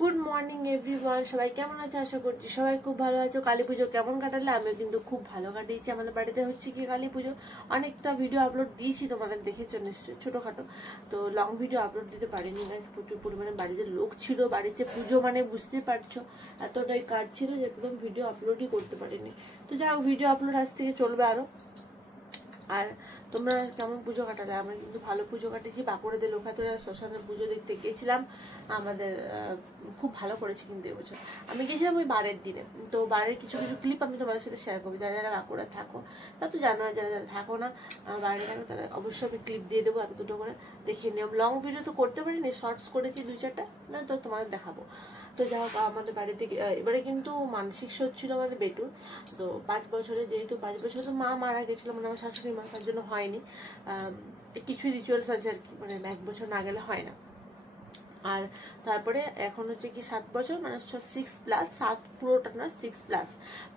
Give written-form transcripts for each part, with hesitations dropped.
Good morning everyone, সবাই কেমন আছে? আশা করছি সবাই খুব ভালো আছে। কালী পুজো কেমন কাটালে? আমি কিন্তু খুব ভালো কাটিয়েছি। আমাদের বাড়িতে হচ্ছে কি কালী পুজো, অনেকটা ভিডিও আপলোড দিয়েছি, তোমাদের দেখেছো নিশ্চয়ই, ছোটোখাটো। তো লং ভিডিও আপলোড দিতে পারিনি গাইস, প্রচুর পরিমাণে বাড়িতে লোক ছিল, বাড়িতে পুজো মানে বুঝতে পারছো এতটাই কাজ ছিল যে একদম ভিডিও আপলোডই করতে পারিনি। তো যাই হোক, ভিডিও আপলোড আজ থেকে চলবে আরও। আর তোমরা কেমন পুজো কাটালে? আমরা কিন্তু ভালো পুজো কাটিয়েছি। বাঁকুড়াতে লোকাতোরা শ্মশানে পুজো দেখতে গেছিলাম, আমাদের খুব ভালো করেছে কিন্তু এবছর। আমি গেছিলাম ওই বারের দিনে, তো বারের কিছু কিছু ক্লিপ আমি তোমাদের সাথে শেয়ার করবো। যারা যারা বাঁকুড়া থাকো তা তো জানো, যারা যারা থাকো না বাড়ি থাকো তারা অবশ্যই আমি ক্লিপ দিয়ে দেবো, এক দুটো করে দেখে নিও। লং ভিডিও তো করতে পারিনি, শর্টস করেছি 2-4টা, না তো তোমাদের দেখাবো। তো যাই হোক, আমাদের বাড়িতে এবারে কিন্তু মানসিক শোধ ছিল আমাদের বেটুর। তো 5 বছরে, যেহেতু 5 বছর তো মা মারা গেছিলো, মানে আমার শাশুড়ি মা, তার জন্য হয়নি। কিছু রিচুয়ালস আছে আর কি, মানে 1 বছর না গেলে হয় না। আর তারপরে এখন হচ্ছে কি 7 বছর, মানে 6+, 7 পুরোটা না 6+।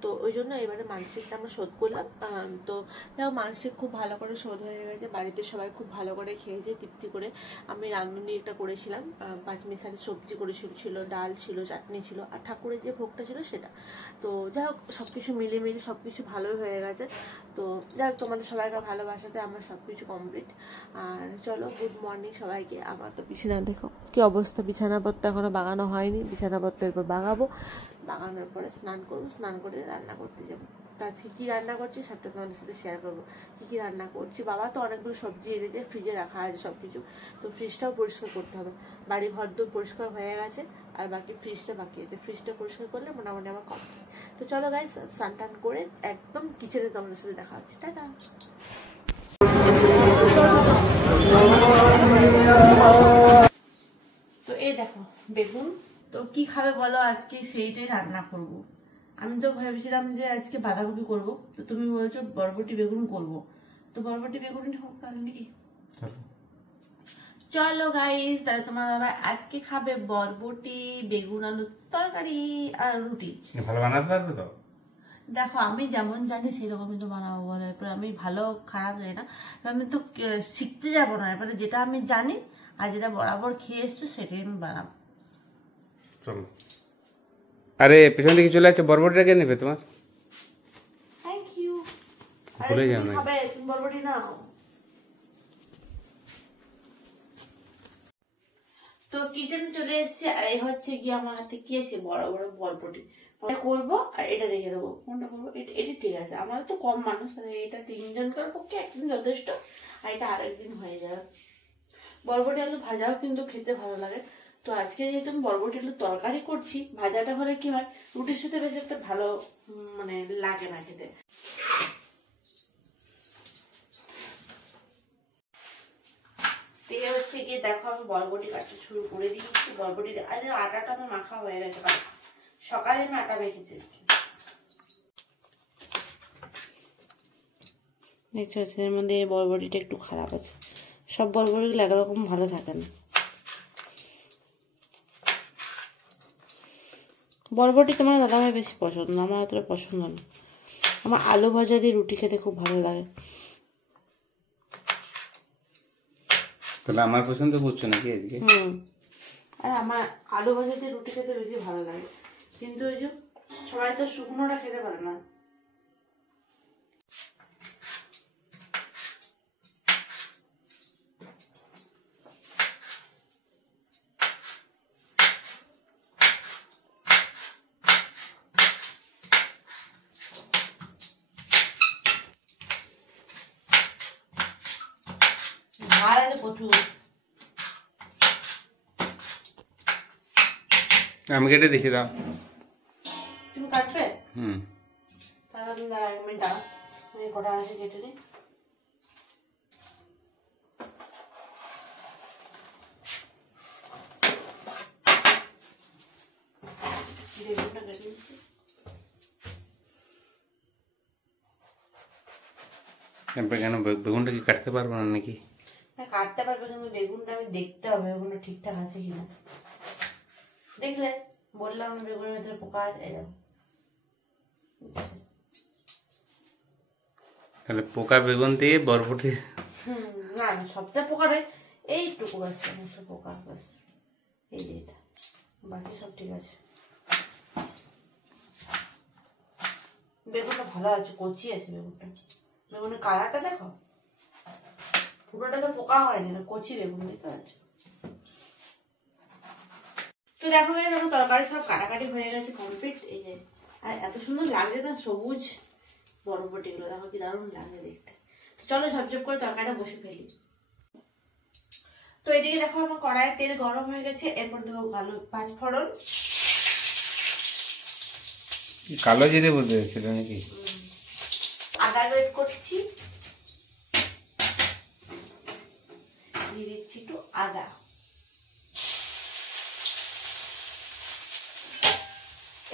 তো ওই জন্য এবারে মানসিকটা আমরা শোধ করলাম। তো দেখো, মানসিক খুব ভালো করে শোধ হয়ে গেছে, বাড়িতে সবাই খুব ভালো করে খেয়েছে তৃপ্তি করে। আমি রাঁধুনি একটা করেছিলাম, 5 মিশালি সবজি করেছিল, ডাল ছিল, চাটনি ছিল, আর ঠাকুরের যে ভোগটা ছিল সেটা। তো যাই হোক, সব কিছু মিলিয়ে সব কিছু ভালোই হয়ে গেছে। তো যাই হোক, তোমাদের সবাইকে ভালোবাসাতে আমার সব কিছু কমপ্লিট। আর চলো, গুড মর্নিং সবাইকে। আমার তো বিছানা দেখো কি অবস্থা, বিছানাপত্র এখনো বাগানো হয়নি, বিছানাপত্র এরপর বাগাবো, বাগানোর পরে স্নান করবো, স্নান করে রান্না করতে যাবো। তো আজকে কী রান্না করছি সবটা তোমাদের সাথে শেয়ার করবো, কী রান্না করছি। বাবা তো অনেকগুলো সবজি এনেছে, ফ্রিজে রাখা আছে সব কিছু, তো ফ্রিজটাও পরিষ্কার করতে হবে। বাড়ি ঘর দূর পরিষ্কার হয়ে গেছে, আর বাকি ফ্রিজটা বাকি আছে, ফ্রিজটা পরিষ্কার করলে মোটামুটি আমার কম। তো চলো গাইস, স্নান টান করে একদম কিচেনে তোমাদের সাথে দেখা হচ্ছে। টাটা। তো এই দেখো বেগুন, তো কি খাবে বলো? আজকে সেইটাই রান্না করব। আমি তো ভেবেছিলাম যে আজকে বাঁধাকপি করব, তো তুমি বলছো বরবটি বেগুন করব, তো বরবটি বেগুন হোক তাহলে নাকি। চলো গাইস, তাহলে তোমার বাবা আজকে খাবে বরবটি বেগুন আলুর তরকারি আর রুটি। ভালো বানাতে পারবে তো? দেখো, আমি যেমন জানি সেরকমই তো বানাবো বলো। এরপরে আমি ভালো খারাপ জানি না, আমি তো শিখতে যাবো না। এরপরে যেটা আমি জানি আর যেটা বরাবর খেয়ে এসছো সেটাই আমি বানাবো। চলো। আরে পেছন দিকে চলে আসছে, বরবটিটা কে নেবে তোমার? Thank you. ভুলে যাও না। খাবে তুমি বরবটি নাও। তো কিচেনে চলে এসেছে, আর এই হচ্ছে গিয়ে আমার হাতে কি আছে, বড় বড় বরবটি করবো, আর এটা রেখে দেবো। কোনটা করবো? এটা ঠিক আছে, আমরা তো কম মানুষ, এটা 3 জনকার পক্ষে একদিন যথেষ্ট, আর এটা আরেকদিন হয়ে যাবে। বরবটি আলু ভাজাও কিন্তু খেতে ভালো লাগে। তো আজকে যেহেতু আমি বরবটি আলু তরকারি করছি, ভাজাটা হলে কি হয়, রুটির সাথে বেশ একটা ভালো মানে লাগে না খেতে। হচ্ছে গিয়ে দেখো, আমি বরবটি কাটতে শুরু করে দিয়েছি। বরবটি আরে আটাটা আমার মাখা হয়ে গেছে, সকালে আমি আটা মেখেছি। দেখছো এর মধ্যে বরবটিটা একটু খারাপ আছে, সব বরবটি একরকম ভালো থাকে না। বরবটি তোমার দাদাভাই বেশি পছন্দ, আমার অতটা পছন্দ না। আমার আলু ভাজা দিয়ে রুটি খেতে খুব ভালো লাগে। তাহলে আমার পছন্দ করছো নাকি আজকে? আর আমার আলু ভাজা দিয়ে রুটি খেতে বেশি ভালো লাগে, কিন্তু ওই যে সবাই তো শুকনোটা খেতে পারে না। আমি কেটে দিছি, দাও। তুমি কাটবে? তাহলে তুমি দাঁড়া, 1 মিনিট দাঁড়া, আমি কটা আছে কেটে দিই। বেগুনটা কেটে দিচ্ছি। কেন বেগুনটা কি কাটতে পারবো না নাকি? কাটতে পারবে, কিন্তু বেগুনটা আমি দেখতে হবে বেগুনটা ঠিকঠাক আছে কিনা। দেখলে বললাম বেগুনের ভিতরে পোকা আছে। তাহলে পোকা বেগুন দিয়ে বরবটি? না, সবচেয়ে পোকা নয়, এইটুকু বাস পোকা বাস, এই যে এটা বাকি সব ঠিক আছে। বেগুনটা ভালো আছে, কচি আছে বেগুনটা। বেগুনের কালারটা দেখো, পুরোটা তো পোকা হয়নি, না কচি বেগুন, দেখতে পাচ্ছ। তো দেখো দেখো তরকারি সব কাটাকাটি হয়ে গেছে কমপ্লিট। এই যে আর এত সুন্দর লাগছে না সবুজ বরবটি গুলো, দেখো কি দারুণ লাগে দেখতে। চলো ঝপঝপ করে তরকারিটা বসে ফেলি। তো এদিকে দেখো আমার কড়াইয়ে তেল গরম হয়ে গেছে, এরপর দেবো কালো 5 ফোড়ন। কালো জিরে বলতে চাইছিল নাকি? আদা গ্রেট করছি, দিয়ে দিচ্ছি একটু আদা।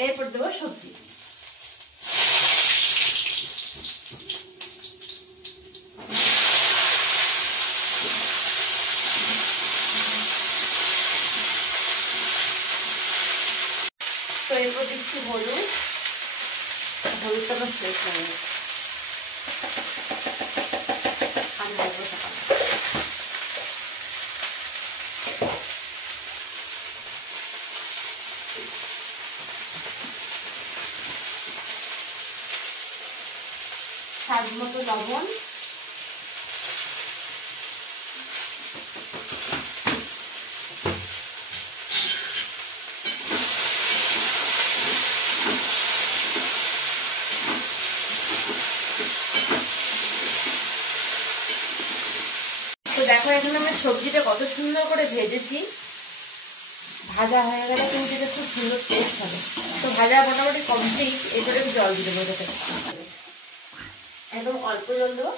এরপর দেবো সবজি। তো এরপর দিচ্ছি হলুদ, হলুদটা আমার শেষ হয়ে গেছে, আমি অল্প টাকা। স্বাদ মতো লবণ, তো দেখো এখানে আমি সবজিটা কত সুন্দর করে ভেজেছি। ভাজা হয়ে গেলে কিন্তু এটা খুব সুন্দর টেস্ট হবে। তো ভাজা মোটামুটি কমপ্লিট। এরপরে আমি জল দিয়ে দেবো, এটাতে একদম অল্প জল দেবো।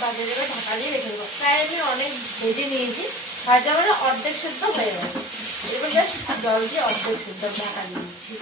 ভাজা দেবে, ঢাকা দিয়ে রেখে দেবো। প্রায় আমি অনেক ভেজে নিয়েছি, ভাজা মানে অর্ধেক সেদ্ধ হয়ে গেছে। এবার জাস্ট জল দিয়ে অর্ধেক সেদ্ধ ঢাকা দিয়ে দিচ্ছি।